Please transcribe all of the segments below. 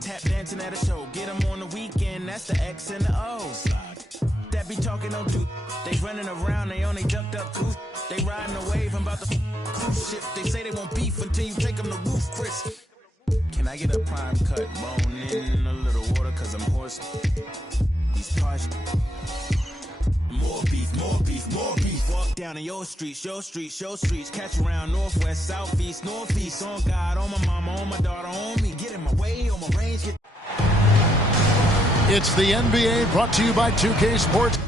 tap dancing at a show. Get them on the weekend, that's the X and the O. That be talking no do. They running around, they only ducked up goose. They riding the wave, I'm about to cruise ship. They say they won't beef until you take them to roof, Chris. Can I get a prime cut, bone in a little water, cause I'm hoarse. These cars. More beef, more beef, more beef. Walk down in your streets, your streets, your streets. Catch around northwest, southeast, northeast. On God, on my mama, on my daughter, on me. Get in my way, on my range. It's the NBA brought to you by 2K Sports.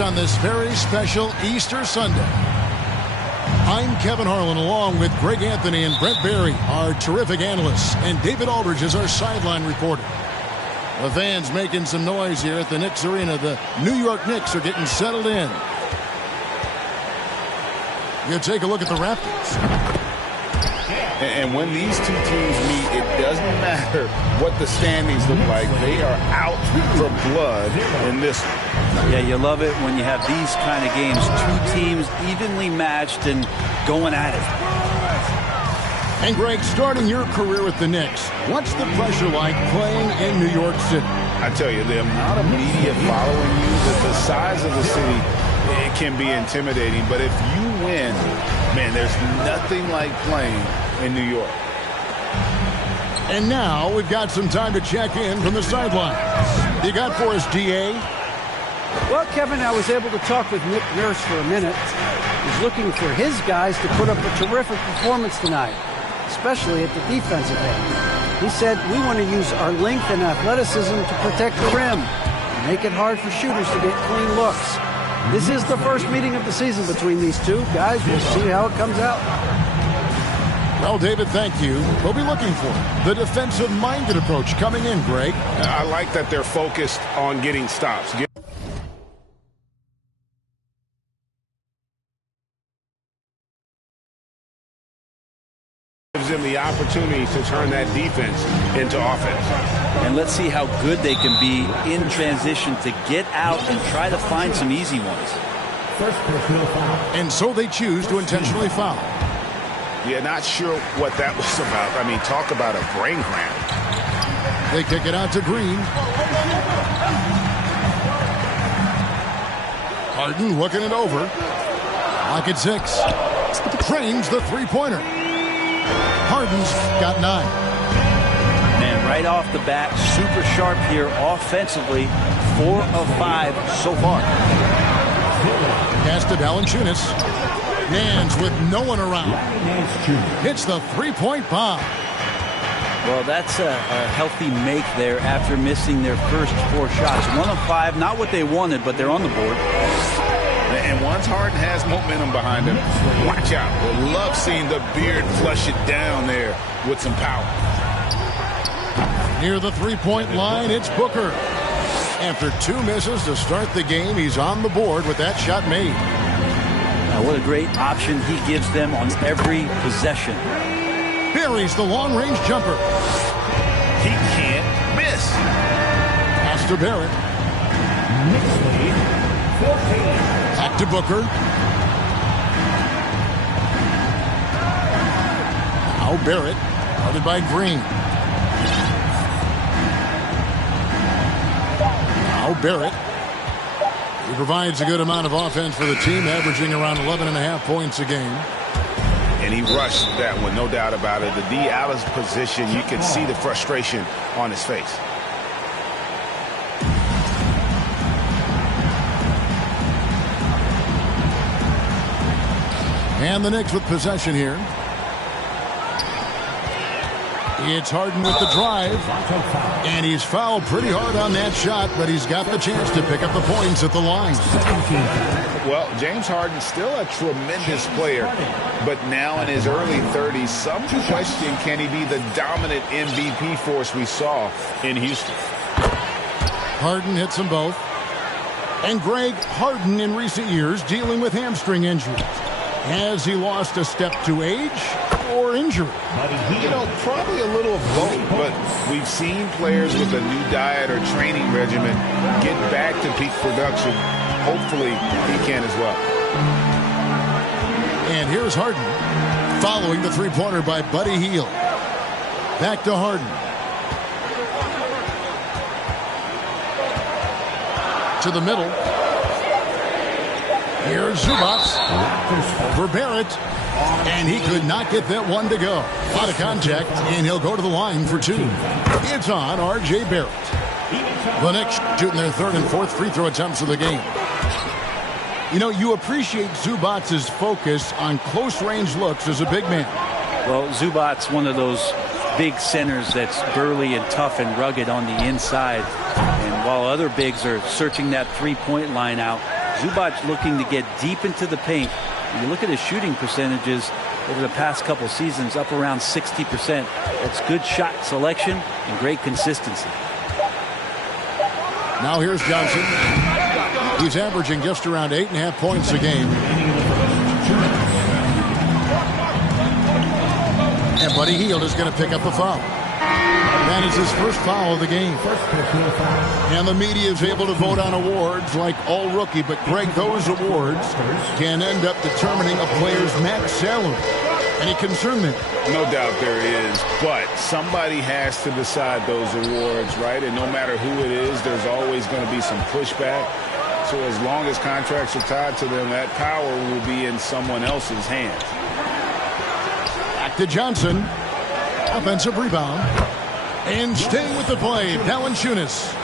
On this very special Easter Sunday. I'm Kevin Harlan, along with Greg Anthony and Brent Barry, our terrific analysts, and David Aldridge is our sideline reporter. The fans making some noise here at the Knicks Arena. The New York Knicks are getting settled in. You take a look at the Raptors. And when these two teams meet, it doesn't matter what the standings look like. They are out for blood in this one. Yeah, you love it when you have these kind of games. Two teams evenly matched and going at it. And Greg, starting your career with the Knicks, what's the pressure like playing in New York City? I tell you, the amount of media following you, the size of the city, it can be intimidating. But if you win, man, there's nothing like playing in New York. And now we've got some time to check in from the sidelines. You got for us, DA? Well, Kevin, I was able to talk with Nick Nurse for a minute. He's looking for his guys to put up a terrific performance tonight, especially at the defensive end. He said, we want to use our length and athleticism to protect the rim, make it hard for shooters to get clean looks. This is the first meeting of the season between these two guys. We'll see how it comes out. Well, David, thank you. We'll be looking for the defensive-minded approach coming in, Greg. I like that they're focused on getting stops. Gives them the opportunity to turn that defense into offense. And let's see how good they can be in transition to get out and try to find some easy ones. First personal foul. And so they choose to intentionally foul. Yeah, not sure what that was about. I mean, talk about a brain cramp. They kick it out to Green. Harden looking it over. Lock at 6. Drains the three-pointer. Harden's got 9. Man, right off the bat, super sharp here offensively. 4 of 5 so far. Pass to Valanciunas. Nance with no one around. Hits the three-point bomb. Well, that's a healthy make there after missing their first 4 shots. 1 of 5, not what they wanted, but they're on the board. And once Harden has momentum behind him, watch out. We'll love seeing the beard flush it down there with some power. Near the three-point line, it's Booker. After 2 misses to start the game, he's on the board with that shot made. What a great option he gives them on every possession. Buries the long-range jumper. He can't miss. Pass to Barrett. Back to Booker. Now Barrett, guarded by Green. Now Barrett. He provides a good amount of offense for the team, averaging around 11.5 points a game. And he rushed that one, no doubt about it. The D out of position, you can see the frustration on his face. And the Knicks with possession here. It's Harden with the drive. And he's fouled pretty hard on that shot, but he's got the chance to pick up the points at the line. Well, James Harden's still a tremendous player, but now in his early 30s, some question, can he be the dominant MVP force we saw in Houston? Harden hits them both. And Greg, Harden in recent years dealing with hamstring injuries. Has he lost a step to age or injury? You know, probably a little of both, but we've seen players with a new diet or training regimen get back to peak production. Hopefully, he can as well. And here's Harden following the three-pointer by Buddy Hield. Back to Harden. To the middle. Here's Zubac for Barrett. And he could not get that one to go. A lot of contact, and he'll go to the line for two. It's on R.J. Barrett. The Knicks shooting their third and fourth free throw attempts of the game. You know, you appreciate Zubac's focus on close-range looks as a big man. Well, Zubac's one of those big centers that's burly and tough and rugged on the inside. And while other bigs are searching that three-point line out, Zubac's looking to get deep into the paint. When you look at his shooting percentages over the past couple seasons, up around 60%. That's good shot selection and great consistency. Now here's Johnson. He's averaging just around 8.5 points a game. And Buddy Hield is going to pick up the foul. That is his first foul of the game. And the media is able to vote on awards like all rookie, but Greg, those awards can end up determining a player's max salary. Any concern there? No doubt there is, but somebody has to decide those awards, right? And no matter who it is, there's always going to be some pushback. So as long as contracts are tied to them, that power will be in someone else's hands. Back to Johnson. Offensive rebound. And staying with the play, Valanciunas.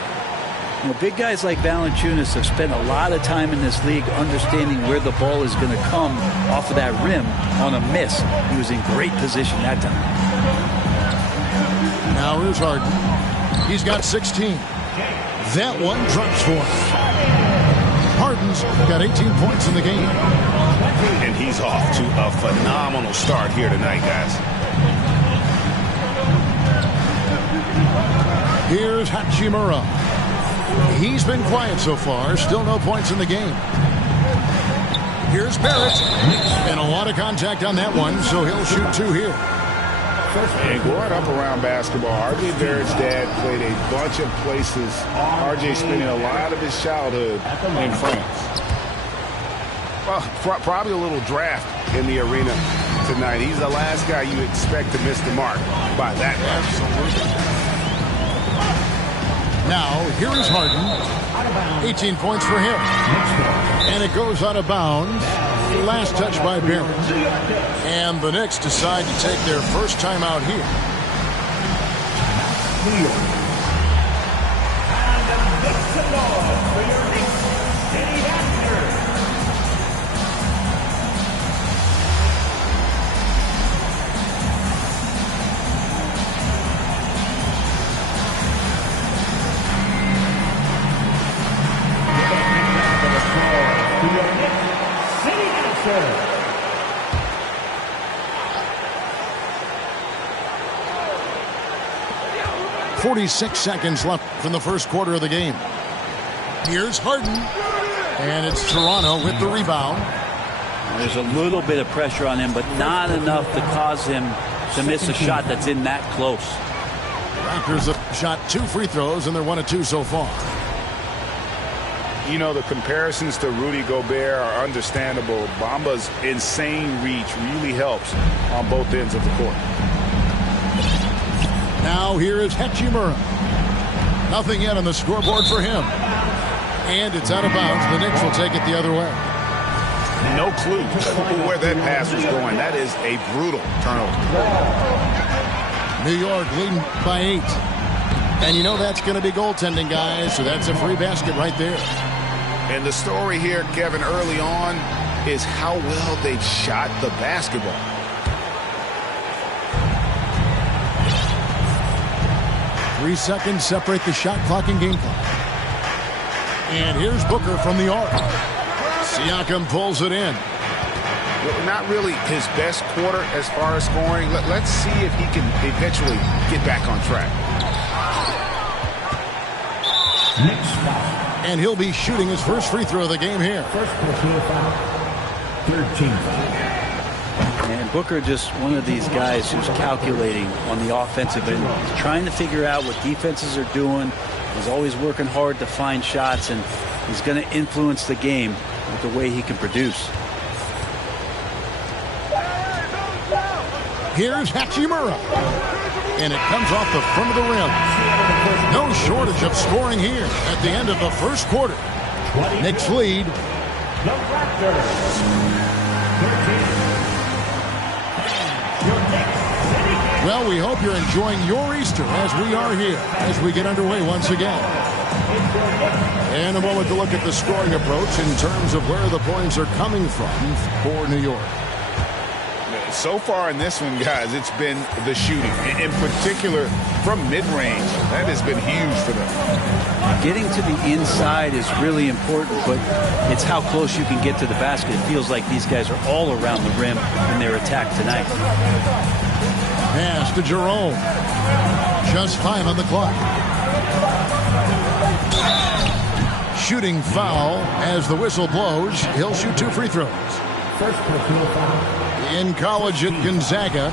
Well, big guys like Valanciunas have spent a lot of time in this league understanding where the ball is going to come off of that rim on a miss. He was in great position that time. Now here's Harden. He's got 16. That one drops for him. Harden's got 18 points in the game. And he's off to a phenomenal start here tonight, guys. Here's Hachimura. He's been quiet so far. Still no points in the game. Here's Barrett. And a lot of contact on that one, so he'll shoot two here. And growing up around basketball, R.J. Barrett's dad played a bunch of places. R.J. spending a lot of his childhood in France. Well, probably a little draft in the arena tonight. He's the last guy you expect to miss the mark by that much. Now, here is Harden. 18 points for him. And it goes out of bounds. Last touch by Barrett. And the Knicks decide to take their first time out here. Center. 46 seconds left from the first quarter of the game. Here's Harden. And it's Toronto with the rebound. There's a little bit of pressure on him, but not enough to cause him to miss a shot that's in that close. Raptors have shot 2 free throws, and they're 1 of 2 so far. You know, the comparisons to Rudy Gobert are understandable. Bamba's insane reach really helps on both ends of the court. Now here is Hachimura. Nothing yet on the scoreboard for him. And it's out of bounds. The Knicks will take it the other way. No clue where that pass was going. That is a brutal turnover. New York leading by 8. And you know that's going to be goaltending, guys. So that's a free basket right there. And the story here, Kevin, early on, is how well they've shot the basketball. Three seconds separate the shot clock and game clock. And here's Booker from the arc. Siakam pulls it in. Not really his best quarter as far as scoring. Let's see if he can eventually get back on track. Knicks foul. And he'll be shooting his first free throw of the game here. First personal foul. 13 foul. And Booker just one of these guys who's calculating on the offensive end. He's trying to figure out what defenses are doing. He's always working hard to find shots, and he's going to influence the game with the way he can produce. Here's Hachimura. And it comes off the front of the rim. No shortage of scoring here at the end of the first quarter. Knicks lead. The Raptors. 13. Your Knicks. Well, we hope you're enjoying your Easter as we are here as we get underway once again. And a moment to look at the scoring approach in terms of where the points are coming from for New York. So far in this one, guys, it's been the shooting, in particular from mid-range. That has been huge for them. Getting to the inside is really important, but it's how close you can get to the basket. It feels like these guys are all around the rim in their attack tonight. Pass to Jerome. Just 5 on the clock. Shooting foul as the whistle blows. He'll shoot 2 free throws. First personal foul. In college at Gonzaga,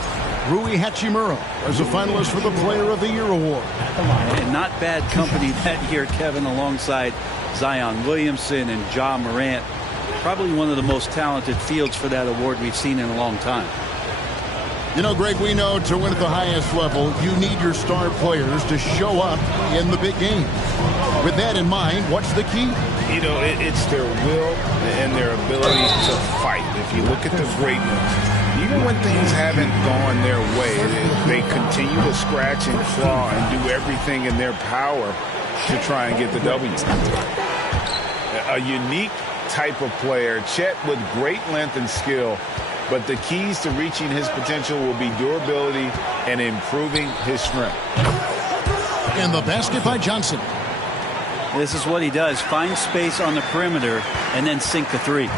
Rui Hachimura was a finalist for the Player of the Year award. And not bad company that year, Kevin, alongside Zion Williamson and Ja Morant. Probably one of the most talented fields for that award we've seen in a long time. You know, Greg, we know to win at the highest level, you need your star players to show up in the big game. With that in mind, what's the key? You know, it's their will and their ability to fight. If you look at the great ones, even when things haven't gone their way, they continue to scratch and claw and do everything in their power to try and get the W. A unique type of player, Chet with great length and skill, but the keys to reaching his potential will be durability and improving his strength. And the basket by Johnson. This is what he does. Find space on the perimeter and then sink the three.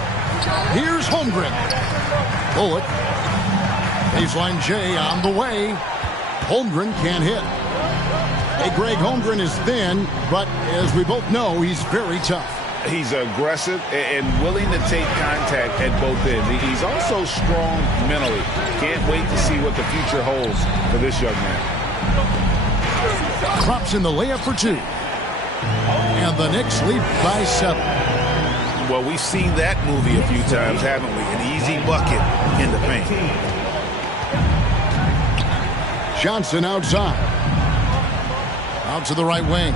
Here's Holmgren. Bullock. Baseline J on the way. Holmgren can't hit. Hey, Greg, Holmgren is thin, but as we both know, he's very tough. He's aggressive and willing to take contact at both ends. He's also strong mentally. Can't wait to see what the future holds for this young man. Drops in the layup for 2. And the Knicks lead by 7. Well, we've seen that movie a few times, haven't we? An easy bucket in the paint. Johnson outside. Out to the right wing.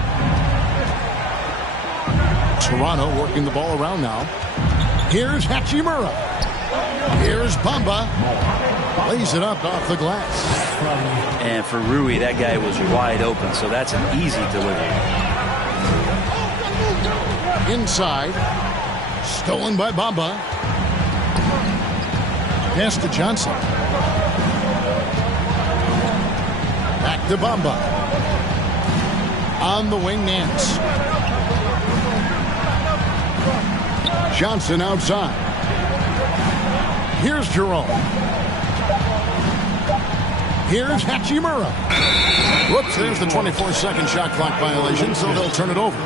Toronto working the ball around now. Here's Hachimura. Here's Bamba. Lays it up off the glass. And for Rui, that guy was wide open, so that's an easy delivery. Inside. Stolen by Bamba. Pass to Johnson. Back to Bamba. On the wing, Nance. Johnson outside. Here's Jerome. Here's Hachimura. Whoops, there's the 24-second shot clock violation, so they'll turn it over.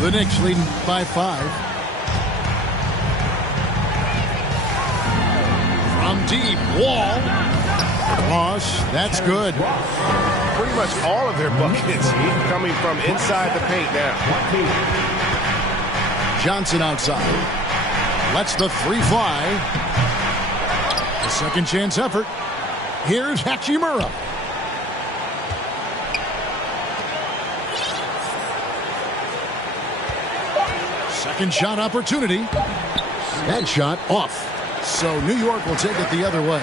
The Knicks leading by 5. From deep, Wall. Cross, that's good. Pretty much all of their buckets coming from inside the paint now. Johnson outside. Lets the 3 fly. A second chance effort. Here's Hachimura. Second shot opportunity. That shot off. So New York will take it the other way.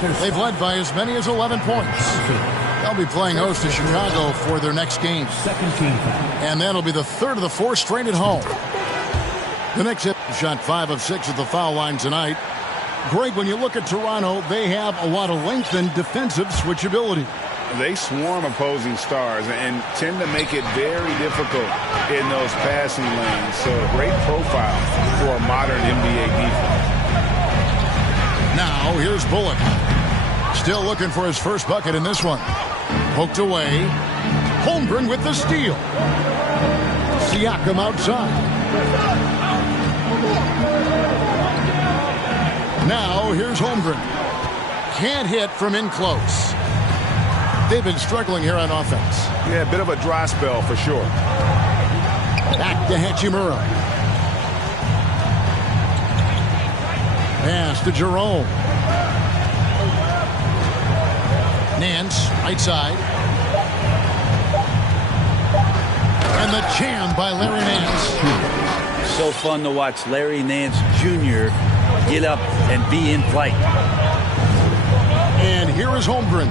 They've led by as many as 11 points. They'll be playing host to Chicago for their next game. Second team foul. And that'll be the third of the fourth straight at home. The Knicks have shot 5 of 6 at the foul line tonight. Greg, when you look at Toronto, they have a lot of length and defensive switchability. They swarm opposing stars and tend to make it very difficult in those passing lanes. So a great profile for a modern NBA defense. Now, here's Bullock. Still looking for his first bucket in this one. Poked away. Holmgren with the steal. Siakam outside. Now, here's Holmgren. Can't hit from in close. They've been struggling here on offense. Yeah, a bit of a dry spell for sure. Back to Hachimura. Pass to Jerome. Nance, right side. And the jam by Larry Nance. So fun to watch Larry Nance Jr. get up and be in flight. And here is Holmgren.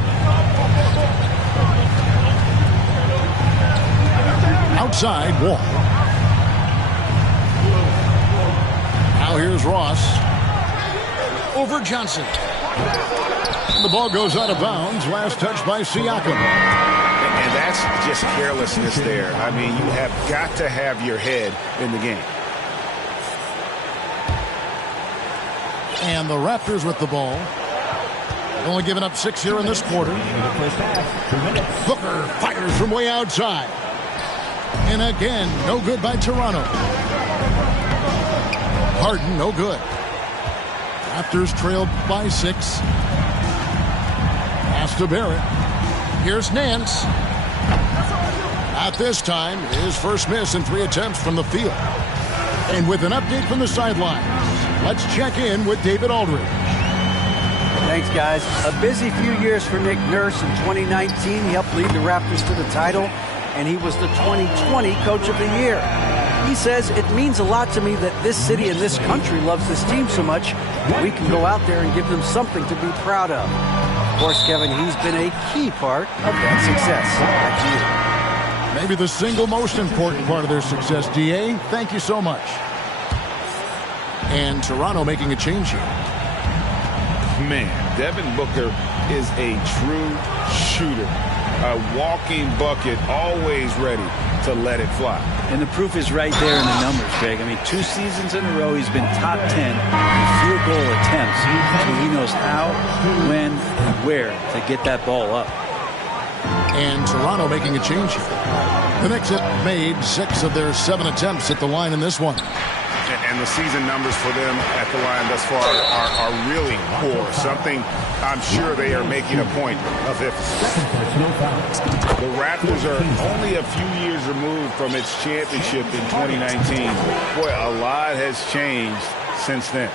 Outside, Wall. Now here's Ross. Over Johnson. The ball goes out of bounds. Last touch by Siakam. And that's just carelessness there. I mean, you have got to have your head in the game. And the Raptors with the ball. Only giving up 6 here in this quarter. Booker fires from way outside. And again, no good by Toronto. Harden, no good. Raptors trail by 6. Pass to Barrett. Here's Nance. Not this time. His first miss in 3 attempts from the field. And with an update from the sidelines, let's check in with David Aldridge. Thanks, guys. A busy few years for Nick Nurse. In 2019, he helped lead the Raptors to the title, and he was the 2020 Coach of the Year. He says, it means a lot to me that this city and this country loves this team so much that we can go out there and give them something to be proud of. Of course, Kevin, he's been a key part of that success. Back to you. Maybe the single most important part of their success, D.A. Thank you so much. And Toronto making a change here. Man, Devin Booker is a true shooter. A walking bucket, always ready to let it fly. And the proof is right there in the numbers, Greg. I mean, 2 seasons in a row, he's been top 10 in field goal attempts. So he knows how, when, and where to get that ball up. And Toronto making a change here. The Knicks have made 6 of their 7 attempts at the line in this one. And the season numbers for them at the line thus far are really poor. Something I'm sure they are making a point of emphasis. The Raptors are only a few years removed from its championship in 2019. Boy, a lot has changed since then.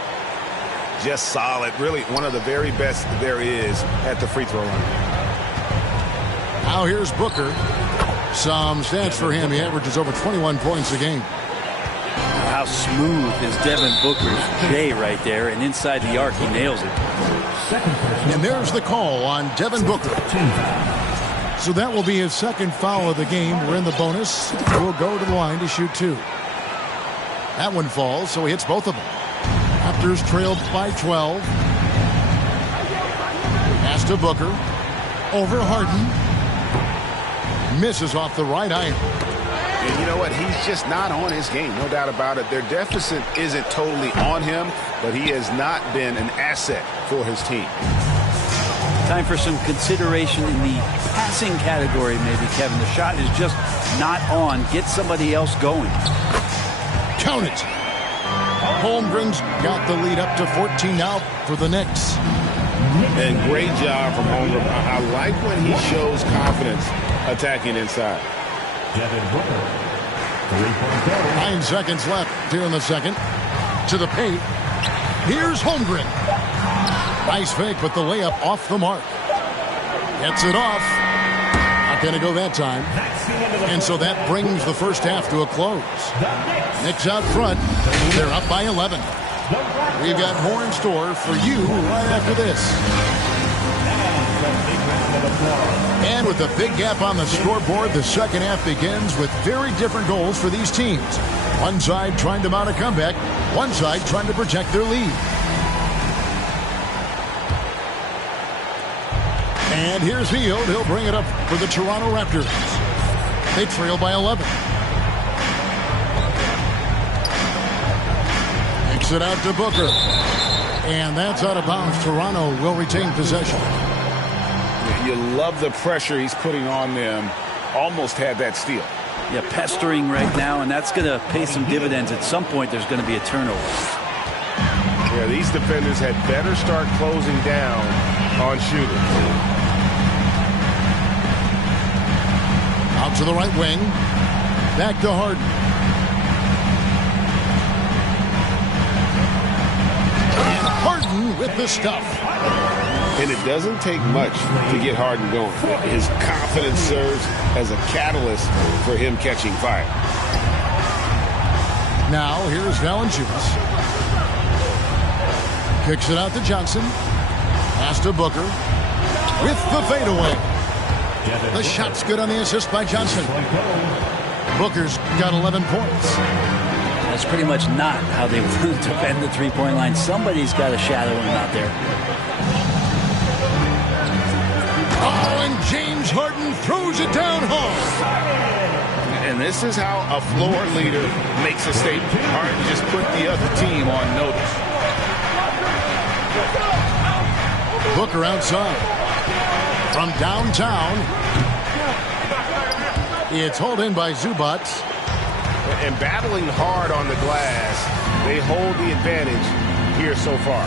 Just solid. Really one of the very best there is at the free throw line. Now here's Booker. Some stats for him. He averages over 21 points a game. How smooth is Devin Booker's J right there, and inside the arc he nails it. And there's the call on Devin Booker. So that will be his second foul of the game. We're in the bonus. We'll go to the line to shoot 2. That one falls, so he hits both of them. Raptors trailed by 12. Pass to Booker. Over Harden. Misses off the right iron. And you know what? He's just not on his game. No doubt about it. Their deficit isn't totally on him, but he has not been an asset for his team. Time for some consideration in the passing category, maybe, Kevin. The shot is just not on. Get somebody else going. Count it. Holmgren's got the lead up to 14 now for the Knicks. And great job from Holmgren. I like when he shows confidence attacking inside. Devin Booker. 3-point goal. 9 seconds left here in the second. To the paint. Here's Holmgren. Nice fake, but the layup off the mark. Gets it off. Not going to go that time. And so that brings the first half to a close. Knicks out front. They're up by 11. We've got more in store for you right after this. And with a big gap on the scoreboard, the second half begins with very different goals for these teams. One side trying to mount a comeback, one side trying to protect their lead. And here's Field. He'll bring it up for the Toronto Raptors. They trail by 11. Kicks it out to Booker. And that's out of bounds. Toronto will retain possession. You love the pressure he's putting on them. Almost had that steal. Yeah, pestering right now, and that's going to pay some dividends. At some point, there's going to be a turnover. Yeah, these defenders had better start closing down on shooters. Out to the right wing. Back to Harden. And Harden with the stuff. And it doesn't take much to get Harden going. His confidence serves as a catalyst for him catching fire. Now here's Valanciunas. Kicks it out to Johnson. Pass to Booker. With the fadeaway. The shot's good on the assist by Johnson. Booker's got 11 points. That's pretty much not how they want to defend the three-point line. Somebody's got to shadow him out there. Oh, and James Harden throws it down hard. And this is how a floor leader makes a statement. Harden just put the other team on notice. Booker outside. From downtown. It's hauled in by Zubac. And battling hard on the glass, they hold the advantage here so far.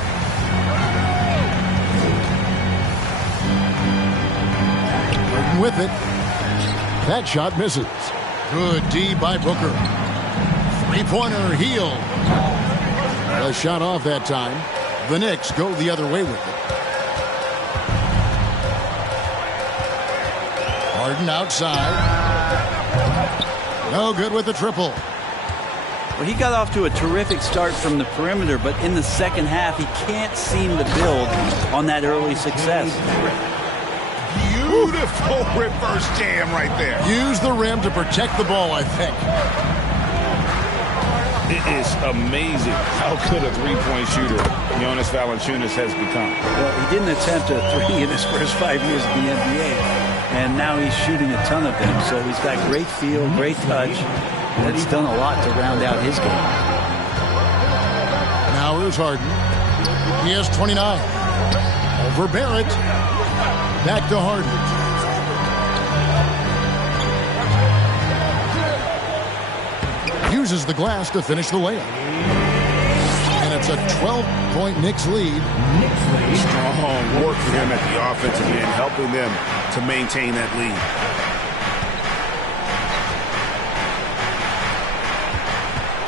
With it. That shot misses. Good D by Booker. Three-pointer, Heel. A shot off that time. The Knicks go the other way with it. Harden outside. No good with the triple. Well, he got off to a terrific start from the perimeter, but in the second half, he can't seem to build on that early success. Beautiful reverse jam right there. Use the rim to protect the ball, I think. It is amazing how good a three-point shooter Jonas Valanciunas has become. Well, he didn't attempt a three in his first 5 years in the NBA, and now he's shooting a ton of them. So he's got great feel, great touch, and it's done a lot to round out his game. Now here's Harden. He has 29. Over Barrett. Back to Harden. Uses the glass to finish the layup. And it's a 12-point Knicks lead. Strong work for him at the offensive end, helping them to maintain that lead.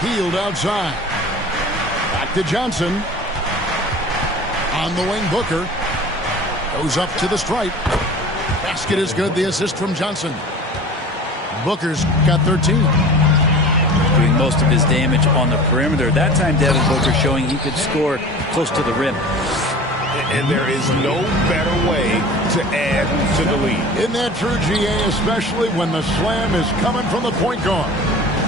Healed outside. Back to Johnson. On the wing, Booker. Goes up to the stripe. Basket is good. The assist from Johnson. Booker's got 13. Doing most of his damage on the perimeter. That time, Devin Booker showing he could score close to the rim. And there is no better way to add to the lead. Isn't that true, GA, especially when the slam is coming from the point guard?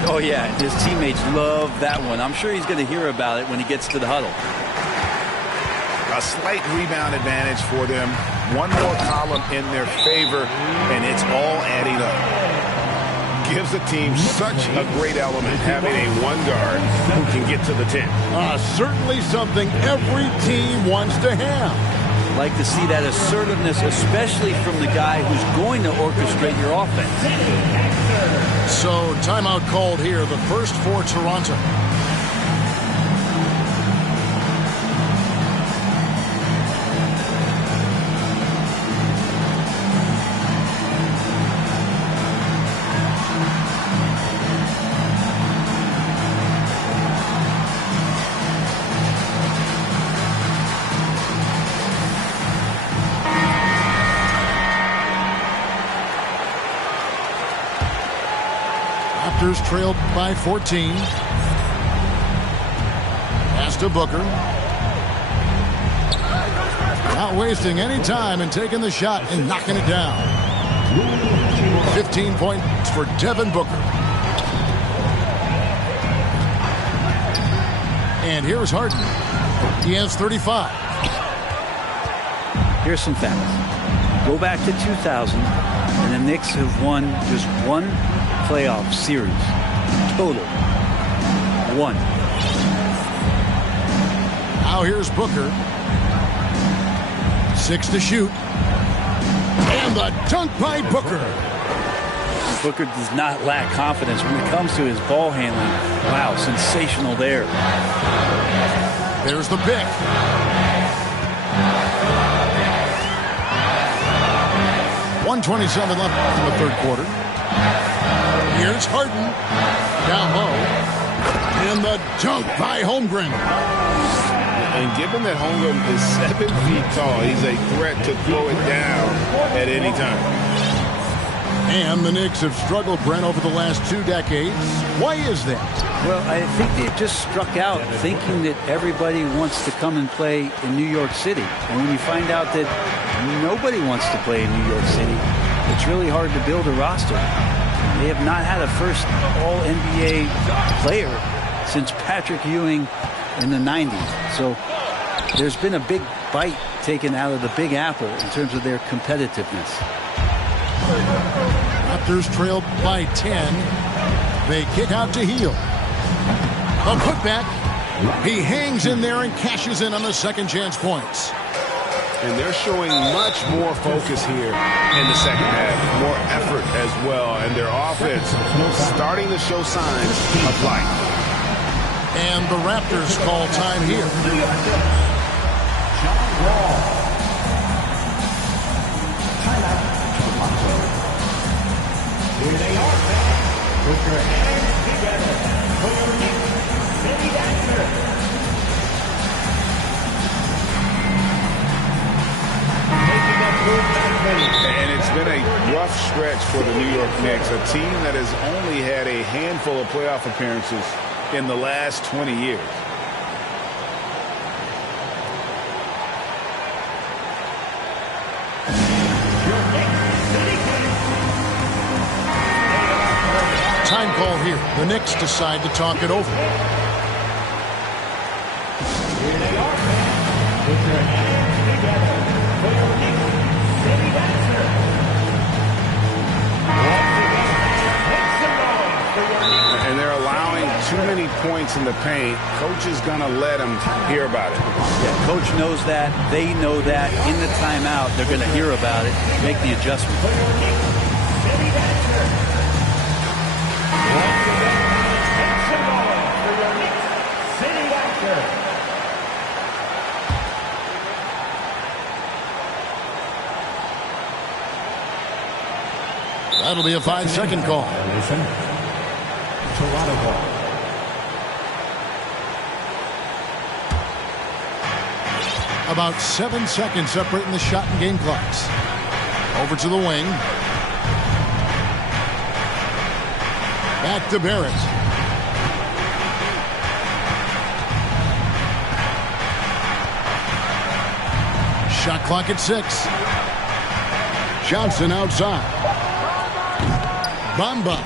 Oh, yeah. His teammates love that one. I'm sure he's going to hear about it when he gets to the huddle. A slight rebound advantage for them. One more column in their favor, and it's all adding up. Gives the team such a great element having a one guard who can get to the 10. Certainly something every team wants to have. Like to see that assertiveness, especially from the guy who's going to orchestrate your offense. So timeout called here, the first for Toronto. Raptors trailed by 14. Pass to Booker. Not wasting any time and taking the shot and knocking it down. 15 points for Devin Booker. And here's Harden. He has 35. Here's some facts. Go back to 2000, and the Knicks have won just one playoff series. Total. One. Now here's Booker. 6 to shoot. And the dunk by Booker. Booker does not lack confidence when it comes to his ball handling. Wow, sensational there. There's the pick. .127 left in the third quarter. Here's Harden. Down low. And the dunk by Holmgren. And given that Holmgren is 7 feet tall, he's a threat to throw it down at any time. And the Knicks have struggled, Brent, over the last 2 decades. Why is that? Well, I think they've just struck out thinking that everybody wants to come and play in New York City. And when you find out that nobody wants to play in New York City, it's really hard to build a roster. They have not had a first All-NBA player since Patrick Ewing in the 90s. So there's been a big bite taken out of the Big Apple in terms of their competitiveness. Raptors trailed by 10. They kick out to Heel. A putback. He hangs in there and cashes in on the second chance points. And they're showing much more focus here in the second half. More effort as well. And their offense starting to show signs of life. And the Raptors call time here. Here they are, fans. Put your hands together for your Knicks City Dancer. Making a move back ready. And it's been a rough stretch for the New York Knicks, a team that has only had a handful of playoff appearances in the last 20 years. Time call here. The Knicks decide to talk it over. Here they are, fans. Put your hands together for your Knicks City Dancer. Once again, make some noise for your Knicks. And they're allowing too many points in the paint. Coach is going to let them hear about it. Yeah, coach knows that. They know that. In the timeout, they're going to hear about it, make the adjustment. For your Knicks City Dancer. Once again, make some noise for your Knicks City Dancer. That'll be a 5-second call. Listen. Toronto ball. About 7 seconds separating the shot and game clocks. Over to the wing. Back to Barrett. Shot clock at 6. Johnson outside. Bamba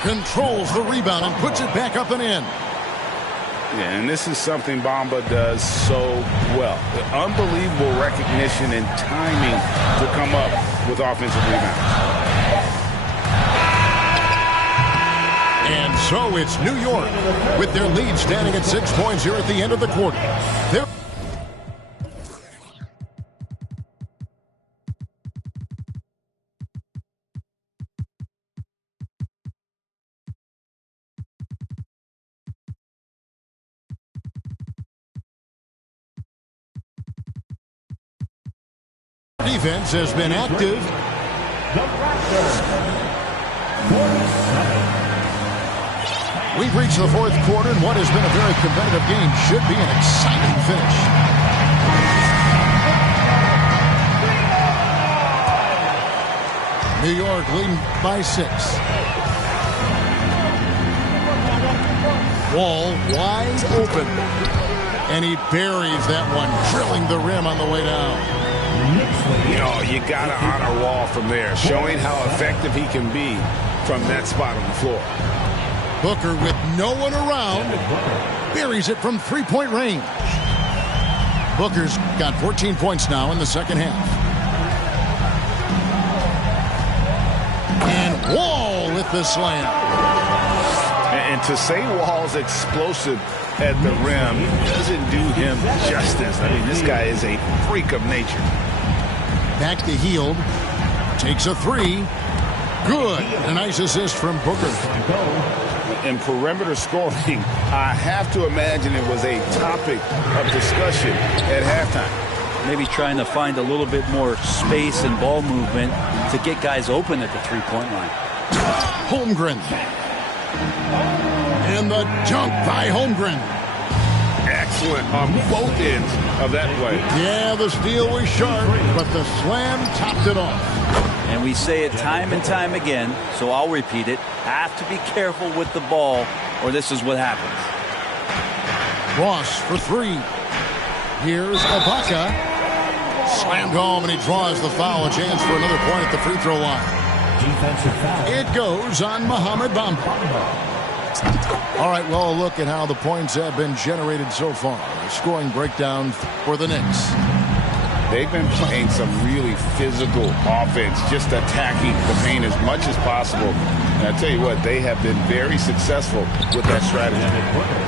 controls the rebound and puts it back up and in. Yeah, and this is something Bamba does so well. The unbelievable recognition and timing to come up with offensive rebounds. And so it's New York with their lead standing at 6 points here at the end of the quarter. They're defense has been active. The Raptors. 47. We've reached the fourth quarter, and what has been a very competitive game should be an exciting finish. New York leading by 6. Wall wide open. And he buries that one, drilling the rim on the way down. You got to honor Wall from there, showing how effective he can be from that spot on the floor. Booker with no one around, buries it from three-point range. Booker's got 14 points now in the second half. And Wall with the slam. And to say Wall's explosive at the rim doesn't do him justice. I mean, this guy is a freak of nature. Back to Hield. Takes a three. Good. A nice assist from Booker. In perimeter scoring, I have to imagine it was a topic of discussion at halftime. Maybe trying to find a little bit more space and ball movement to get guys open at the three-point line. Holmgren. And the dunk by Holmgren. Excellent on both ends of that play. Yeah, the steal was sharp, but the slam topped it off. And we say it time and time again, so I'll repeat it. Have to be careful with the ball, or this is what happens. Ross for three. Here's Ibaka. Slammed home, and he draws the foul. A chance for another point at the free throw line. Defensive foul. It goes on Mohamed Bamba. All right, well, a look at how the points have been generated so far. A scoring breakdown for the Knicks. They've been playing some really physical offense, just attacking the paint as much as possible. And I tell you what, they have been very successful with that strategy.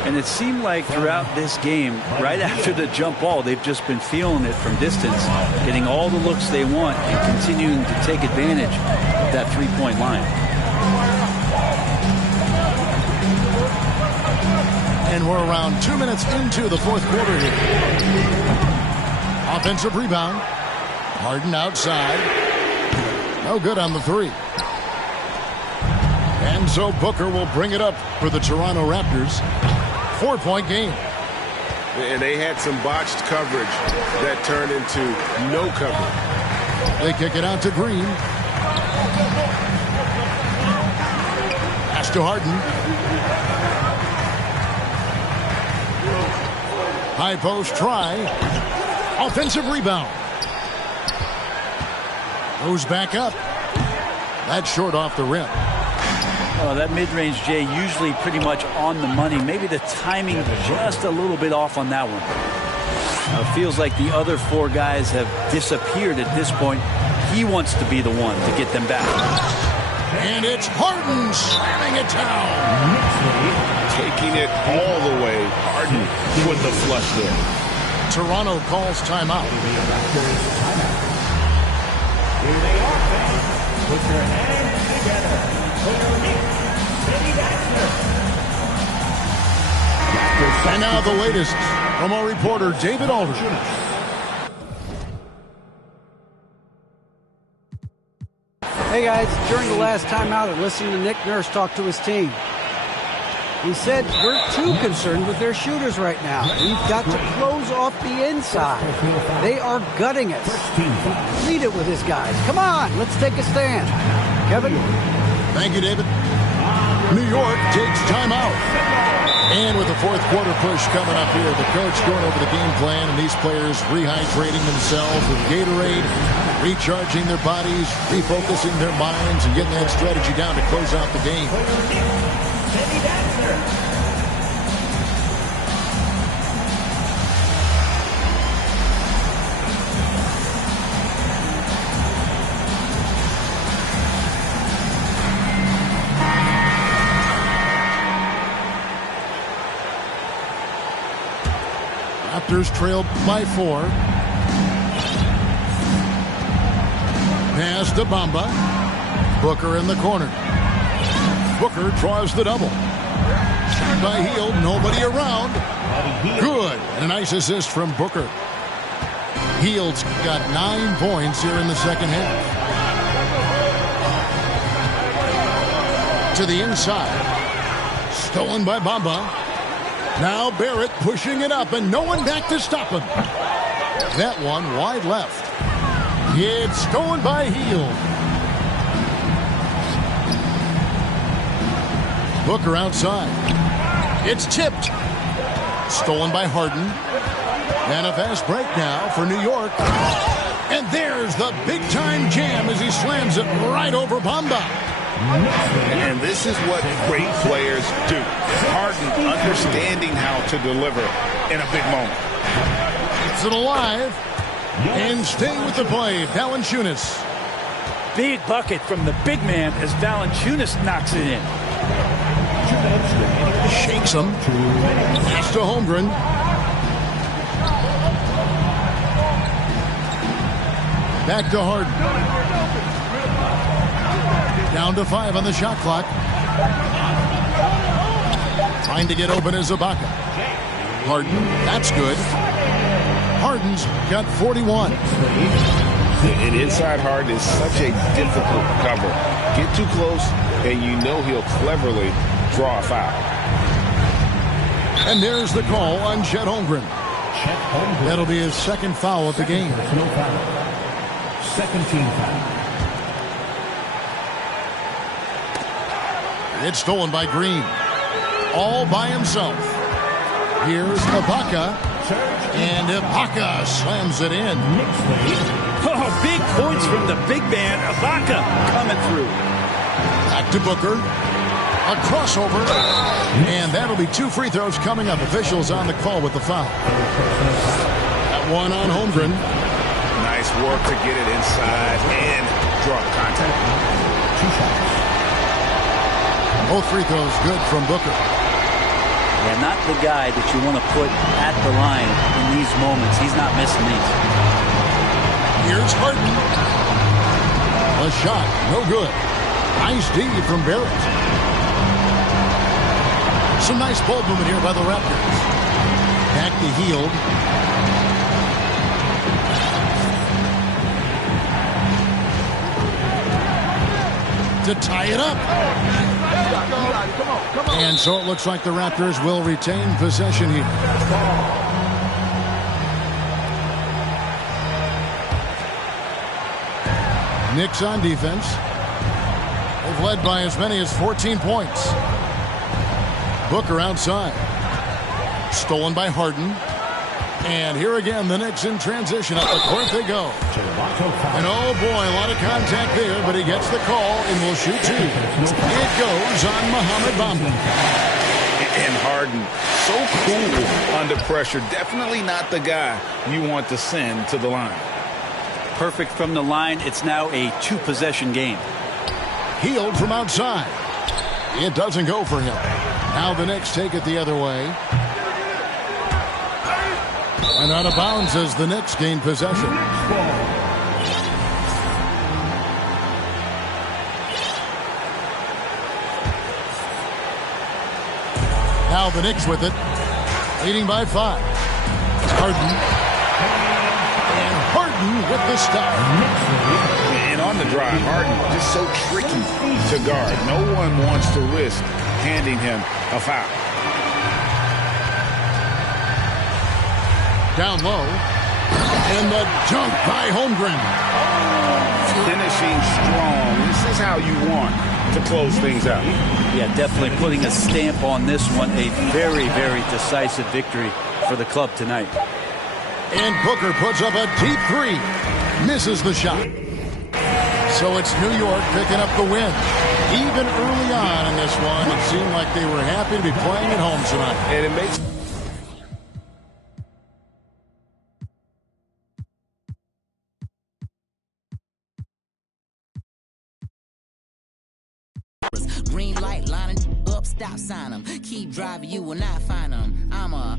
And it seemed like throughout this game, right after the jump ball, they've just been feeling it from distance, getting all the looks they want and continuing to take advantage of that three-point line. And we're around 2 minutes into the fourth quarter here. Offensive rebound. Harden outside. No good on the three. And so Booker will bring it up for the Toronto Raptors. 4-point game. And they had some botched coverage that turned into no coverage. They kick it out to Green. Pass to Harden. High post try. Offensive rebound. Goes back up. That's short off the rim. Oh, that mid-range, Jay, usually pretty much on the money. Maybe the timing just a little bit off on that one. Feels like the other four guys have disappeared at this point. He wants to be the one to get them back. And it's Harden slamming it down. Taking it all the way. Harden with the flush there. Toronto calls timeout. Here they are, fans. Put your hands together for your Knicks City Dancer. And now the latest from our reporter, David Aldridge. Hey guys, during the last timeout, I listened to Nick Nurse talk to his team. He said, we're too concerned with their shooters right now. We've got to close off the inside. They are gutting us. Lead it with his guys. Come on, let's take a stand. Kevin? Thank you, David. New York takes timeout. And with the fourth quarter push coming up here, the coach going over the game plan, and these players rehydrating themselves with Gatorade, recharging their bodies, refocusing their minds, and getting that strategy down to close out the game. City Dancer. Raptors trailed by 4. Pass to Bamba. Booker in the corner. Booker draws the double. Shot by Hield. Nobody around. Good. And a nice assist from Booker. Hield's got 9 points here in the second half. To the inside. Stolen by Bamba. Now Barrett pushing it up, and no one back to stop him. That one wide left. It's stolen by Hield. Booker outside. It's tipped. Stolen by Harden. And a fast break now for New York. And there's the big-time jam as he slams it right over Bamba. And this is what great players do. Harden understanding how to deliver in a big moment. Keeps it alive. And staying with the play, Valanciunas. Big bucket from the big man as Valanciunas knocks it in. Shakes him. Pass to Holmgren. Back to Harden. Down to 5 on the shot clock. Trying to get open is Ibaka. Harden, that's good. Harden's got 41. And inside Harden is such a difficult cover. Get too close, and you know he'll cleverly draw a foul. And there's the call on Chet Holmgren. That'll be his second foul of the game. No foul. Second team foul. It's stolen by Green. All by himself. Here's Ibaka. And Ibaka slams it in. Oh, big points from the big man. Ibaka coming through. Back to Booker. A crossover. And that'll be 2 free throws coming up. Officials on the call with the foul. That one on Holmgren. Nice work to get it inside and draw contact. 2 shots. Both free throws good from Booker. Yeah, not the guy that you want to put at the line in these moments. He's not missing these. Here's Harden. A shot, no good. Nice D from Barrett. Some nice ball movement here by the Raptors. Back to Hield. To tie it up. And so it looks like the Raptors will retain possession here. Knicks on defense. They've led by as many as 14 points. Booker outside. Stolen by Harden. And here again, the Knicks in transition. Up the court they go. And oh boy, a lot of contact there, but he gets the call and will shoot 2. It goes on Mohamed Bamba. And Harden, so cool under pressure. Definitely not the guy you want to send to the line. Perfect from the line. It's now a 2-possession game. Hield from outside. It doesn't go for him. Now the Knicks take it the other way. And out of bounds as the Knicks gain possession. Now the Knicks with it. Leading by 5. Harden. And Harden with the stop. And on the drive, Harden just so tricky to guard. No one wants to risk handing him a foul. Down low. And the dunk by Holmgren. Finishing strong. This is how you want to close things out. Yeah, definitely putting a stamp on this one. A very, very decisive victory for the club tonight. And Booker puts up a deep 3. Misses the shot. So it's New York picking up the win. Even early on in this one, it seemed like they were happy to be playing at home tonight. And it makes... Green light lining up, stop sign them. Keep driving, you will not find them. I'm a